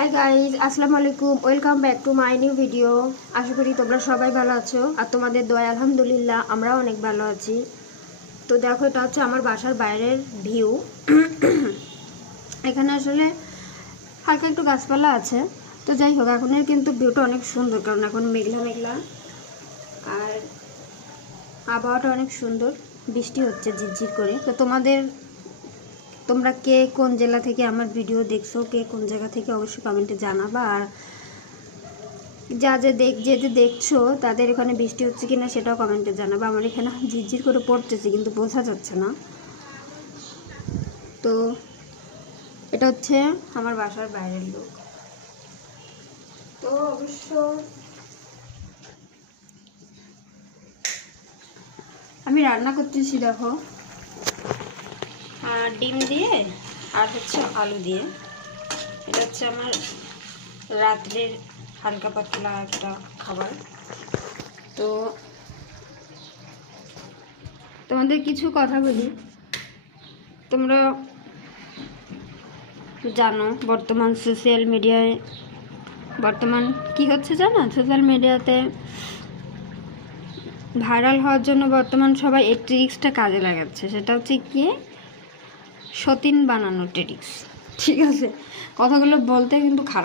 High guys, আসসালামু আলাইকুম। Welcome back to my new video. আশা করি তোমরা সবাই ভালো আছো আর তোমাদের দোয়া আলহামদুলিল্লাহ আমরাও অনেক ভালো আছি। তো দেখো, এটা হচ্ছে আমার বাসার বাইরের ভিউ। এখানে আসলে হালকা একটু গাছপালা আছে। তো যাই হোক, এখনের কিন্তু ভিউটা অনেক সুন্দর, কারণ এখন মেঘলা মেঘলা আর আবহাওয়াটা অনেক সুন্দর। বৃষ্টি হচ্ছে ঝিরঝির করে। তো তোমরা কে কোন জেলা থেকে আমার ভিডিও দেখছো, কে কোন জায়গা থেকে অবশ্যই কমেন্টে জানাবা। আর যে দেখছো তাদের এখানে বৃষ্টি হচ্ছে কিনা সেটাও কমেন্টে জানাবা। আমার এখানে ঝিরঝির করে পড়তেছে কিন্তু বোঝা যাচ্ছে না। তো এটা হচ্ছে আমার বাসার বাইরের লোক। তো অবশ্য আমি রান্না করতেছি, দেখো, ডিম দিয়ে আর হচ্ছে আলু দিয়ে। এটা হচ্ছে আমার রাত্রের হালকা পাতলা একটা খাবার। তো তোমাদের কিছু কথা বলি। তোমরা জানো বর্তমান কি হচ্ছে জানো? সোশ্যাল মিডিয়াতে ভাইরাল হওয়ার জন্য বর্তমান সবাই এই ট্রিক্সটা কাজে লাগাচ্ছে। সেটা হচ্ছে কি, সতীন বানানো ট্রিক্স। ঠিক আছে, কথাগুলো বলতে কিন্তু খারাপ।